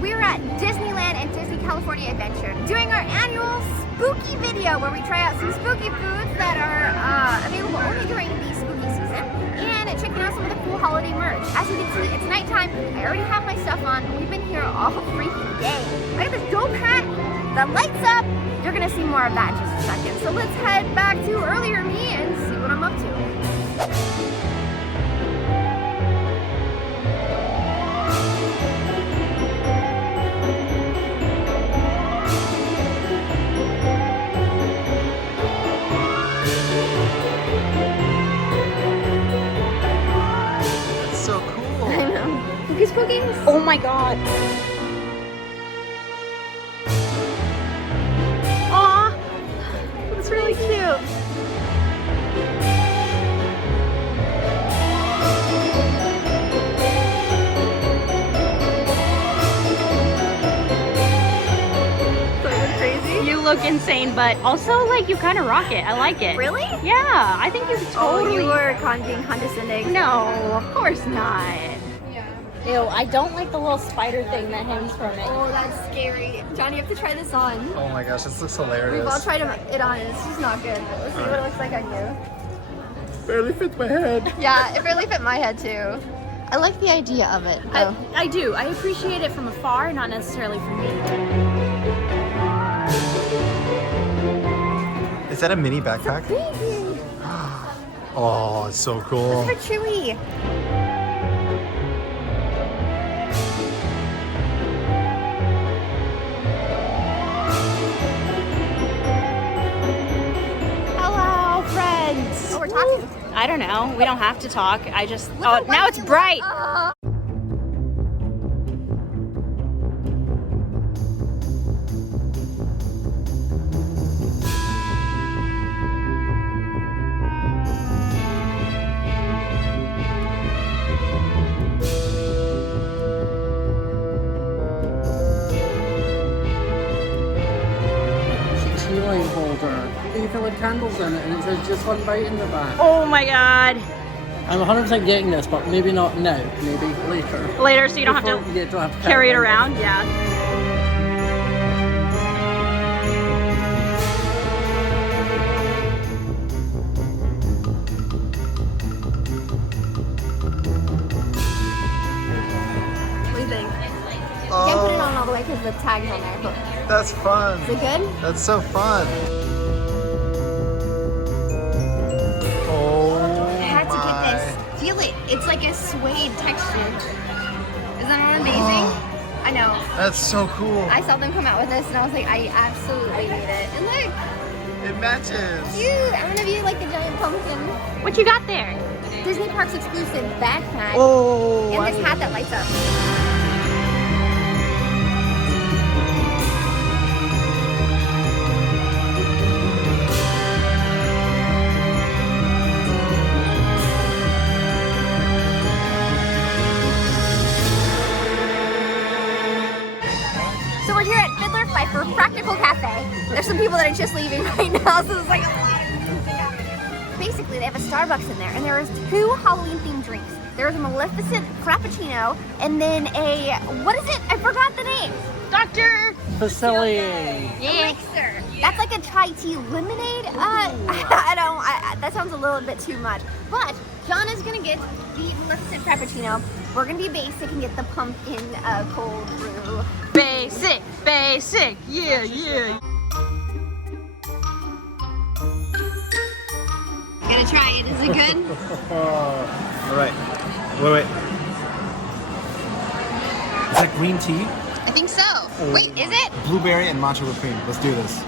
we're at Disneyland and Disney California Adventure doing our annual spooky video where we try out some spooky foods that are available only during the spooky season and checking out some of the cool holiday merch. As you can see, it's nighttime. I already have my stuff on. We've been here all freaking day. I got this dope hat that lights up. You're gonna see more of that in just a second. So let's head back to earlier me and see what I'm up to. Cookies, cookies. Oh my god. Aw, that's really cute. Crazy. You look insane, but also like you kind of rock it. I like it. Really? Yeah, I think you totally. Oh, you were being condescending. No, of course not. Ew, I don't like the little spider thing that hangs from it. Oh, that's scary. Johnny, you have to try this on. Oh my gosh, this looks hilarious. We've all tried it on and it's just not good. But let's see what it looks like on you. Barely fits my head. Yeah, it barely fit my head too. I like the idea of it. Though. I do. I appreciate it from afar, not necessarily from me. Is that a mini backpack? Baby. Oh, it's so cool. It's for Chewy. Oh, we're talking. I don't know. We don't have to talk. I just. Oh, now it's bright. Tea light holder. You fill with candles in it and it says just one bite in the back. Oh my god. I'm 100% getting this, but maybe not now. Maybe later. Later, so you don't have to Yeah, don't have to carry it around. Yeah. What do you think? Can't put it on all the way because the tag's on there. But That's fun. is it good? That's so fun. Oh, I had to get this. Feel it. It's like a suede texture. Isn't that amazing? I know. That's so cool. I saw them come out with this and I was like, I absolutely need it. And look, It matches. cute. I'm gonna be like the giant pumpkin. What you got there? Disney Parks exclusive backpack. Oh, And this hat that lights up. So we're here at Fiddler Fifer Practical Cafe. There's some people that are just leaving right now, so there's like a lot of people happening. Basically, they have a Starbucks in there, and there is 2 Halloween-themed drinks. There's a Maleficent Frappuccino, and then a, what is it? I forgot the name. Dr. Facility. Elixir. That's like a chai tea lemonade. That sounds a little bit too much. But John is gonna get the Maleficent Frappuccino. We're gonna be basic and get the pumpkin cold brew. Basic, basic. Yeah, yeah. Gonna try it. Is it good? All right. Wait. Is that green tea? I think so. Wait, is it? Blueberry and matcha with cream. Let's do this.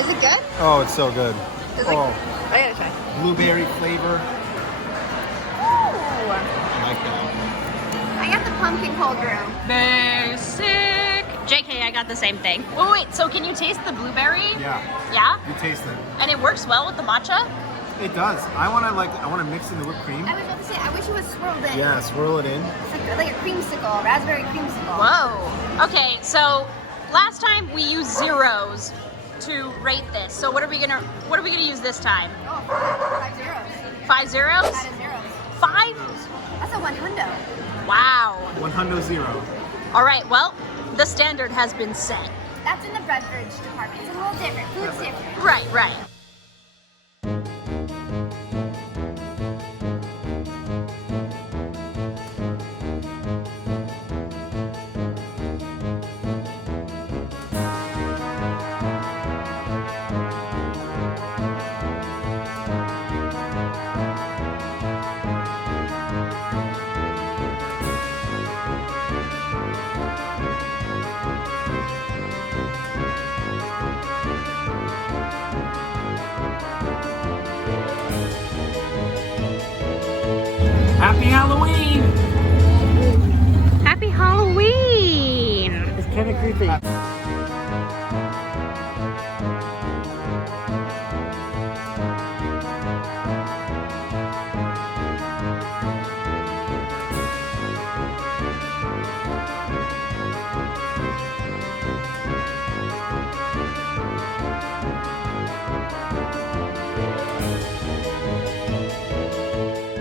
Is it good? Oh, it's so good. It's Oh, I gotta try. blueberry flavor. Ooh. I like that. I got the pumpkin cold brew. Basic. JK, I got the same thing. Wait, so can you taste the blueberry? Yeah. Yeah? You taste it. And it works well with the matcha? It does. I want to mix in the whipped cream. I was about to say, I wish it was swirled in. Yeah, swirl it in. Like a creamsicle, raspberry creamsicle. Whoa. Okay, so last time we used zeros to rate this. So what are we gonna use this time? Oh, 5 zeros. 5 zeros? Out of zeros. 5? That's a 100. Wow. 100. All right, well, the standard has been set. That's in the beverage department. It's a little different. Food's different. Right, right. Happy Halloween! Happy Halloween! It's kind of creepy.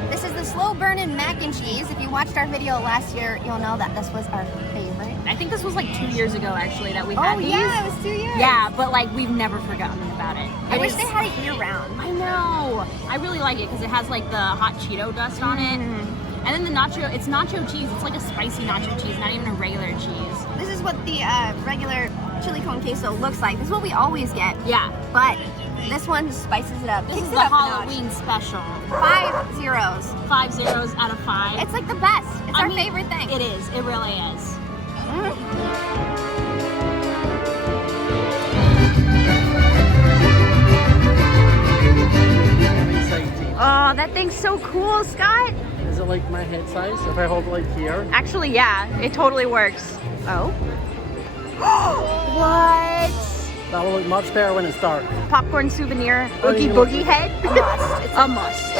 This is the slow burning mac and cheese. If you watched our video last year, you'll know that this was our favorite. I think this was like 2 years ago, actually, that we had these. yeah, it was 2 years. Yeah, but like we've never forgotten about it. I It wish is- they had it year round. I know. I really like it because it has like the hot Cheeto dust on it. And then the nacho, it's nacho cheese. It's like a spicy nacho cheese, not even a regular cheese. This is what the regular chili con queso looks like. This is what we always get. Yeah. But this one spices it up. This Kicks is it the up a notch. Halloween special. 5 zeros. 5 zeros out of 5. It's like the best. It's I our mean, favorite thing. It is. It really is. Exciting. Oh, that thing's so cool, Scott. Is it like my head size? If I hold it like here? Actually, yeah, it totally works. Oh. What? That will look much better when it's dark. Popcorn souvenir, Oh, Oogie you Boogie head. A must. It's A must.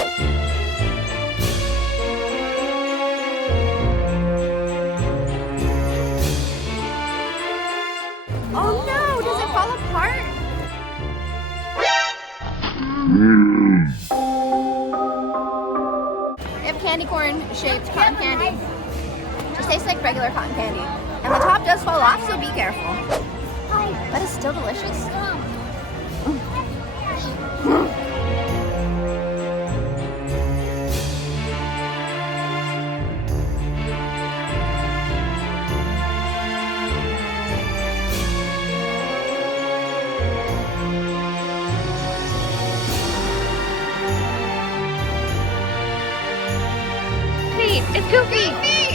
Oh no, does it fall apart? They have candy corn shaped cotton candy. Just tastes like regular cotton candy. And the top does fall off, so be careful. But it's still delicious. It's Goofy.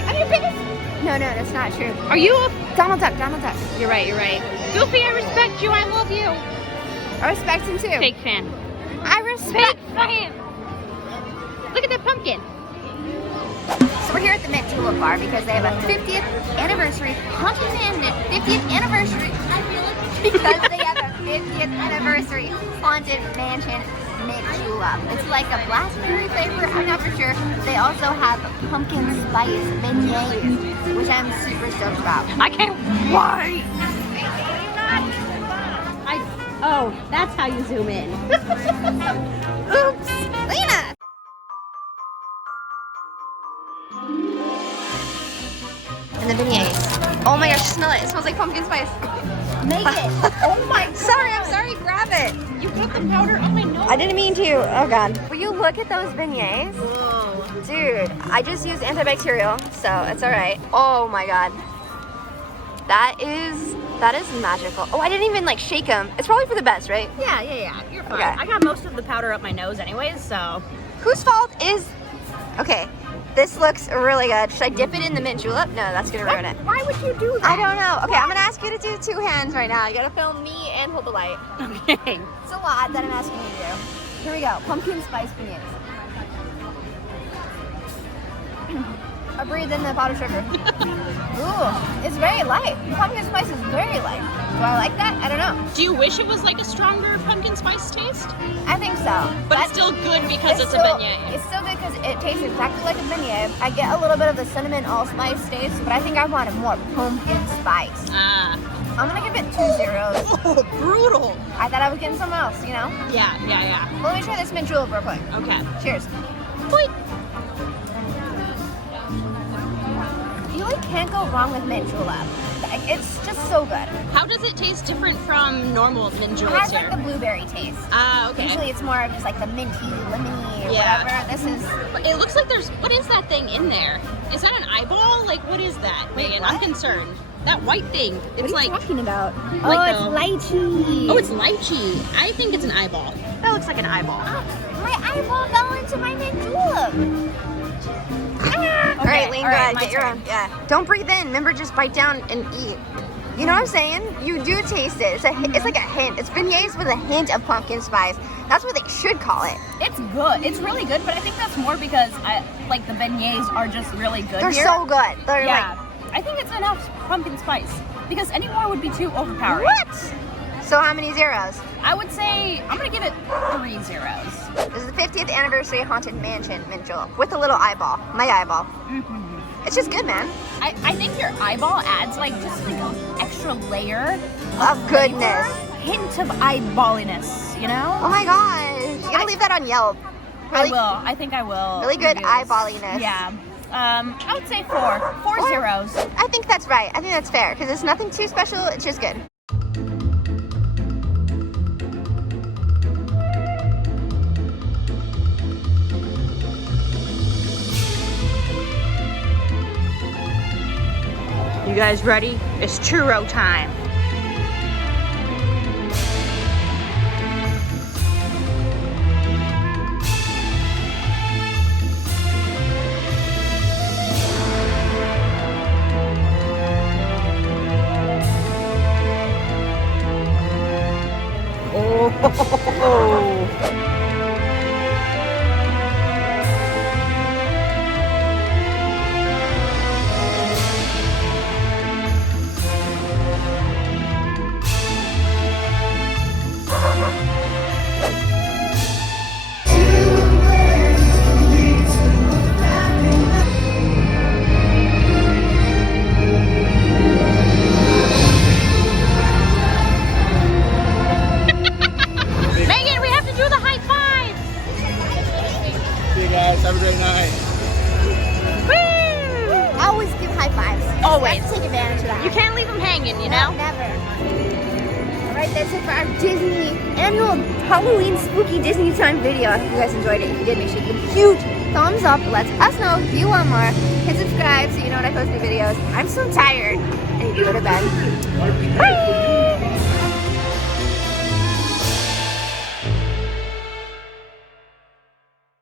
I'm your biggest. No, that's not true. Are you a... Donald Duck, Donald Duck. You're right, you're right. Goofy, I respect you. I love you. I respect him too. Fake fan. I respect. Fake fan. Look at that pumpkin. So we're here at the Mint Julep Bar because they have a 50th anniversary haunted mansion. 50th anniversary. I feel it because they have a 50th anniversary haunted mansion Mint Julep. It's like a blackberry flavor. I'm not for sure. They also have pumpkin spice beignets, which I'm super stoked about. I can't wait. Oh, that's how you zoom in. Oops, Lena. And the beignets. Oh my gosh, smell it. It smells like pumpkin spice. Make it. Oh my. Sorry, I'm sorry. Grab it. You put the powder on my nose. I didn't mean to. Oh god. Will you look at those beignets? Whoa. Dude, I just used antibacterial, so it's alright. Oh my god. That is magical. Oh, I didn't even like shake them. It's probably for the best, right? Yeah. You're fine. Okay. I got most of the powder up my nose anyways, so. Whose fault is... Okay, this looks really good. Should I dip it in the mint julep? No, that's gonna ruin it. Why would you do I don't know. Okay, I'm gonna ask you to do 2 hands right now. You gotta film me and hold the light. Okay. It's a lot that I'm asking you to do. Here we go. Pumpkin spice beignets. I breathe in the powdered sugar. Ooh, it's very light. The pumpkin spice is very light. Do I like that? I don't know. Do you wish it was like a stronger pumpkin spice taste? I think so. But it's still good because it's a still- beignet. It's still good because it tastes exactly like a beignet. I get a little bit of the cinnamon allspice taste, but I think I wanted more pumpkin spice. Ah. I'm gonna give it 2 zeros. Oh, brutal. I thought I was getting something else, you know? Yeah. Let me try this mint julep real quick. Okay. Cheers. Boy. can't go wrong with mint julep. It's just so good. How does it taste different from normal mint It juleps has here? like the blueberry taste. Ah, okay. Usually it's more of just like the minty, lemony, Yeah. whatever. This is But it looks like there's, what is that thing in there? Is that an eyeball? Like, what is that? Megan, I'm what? concerned. That white thing. It's what are you like, talking about? like oh, it's lychee. oh, it's lychee. I think it's an eyeball. That looks like an eyeball. My eyeball fell into my mint julep. All right, Lean, go ahead, my get your turn. own. Yeah. Don't breathe in. Remember, just bite down and eat. You know what I'm saying? You do taste it. It's like a hint. It's beignets with a hint of pumpkin spice. That's what they should call it. It's good. It's really good, but I think that's more because the beignets are just really good They're here. so good. They're Yeah. I think it's enough pumpkin spice because any more would be too like, overpowering. what? So how many zeros? I would say I'm gonna give it 3 zeros. This is the 50th anniversary Haunted Mansion mint julep with a little eyeball. My eyeball. Mm-hmm. It's just good, man. I think your eyeball adds like just like an extra layer Of goodness. flavor, hint of eyeballiness, you know? Oh my gosh. You gotta leave that on Yelp. Really, I will. I think I will. really good reviews. eyeballiness. Yeah. I would say 4 zeros. I think that's right. I think that's fair because it's nothing too special. It's just good. You guys ready? It's churro time. Oh. Megan, we have to do the high five. See you guys. Have a great night. Woo! Always give high fives. Always. You have to take advantage of that. You can't leave them hanging, you know? Never. All right, that's it for our Disney annual Halloween spooky Disney time video. I hope you guys enjoyed it. If you did, make sure you give a huge thumbs up. It lets us know if you want more. Hit subscribe so you know when I post new videos. I'm so tired. I need to go to bed. Bye!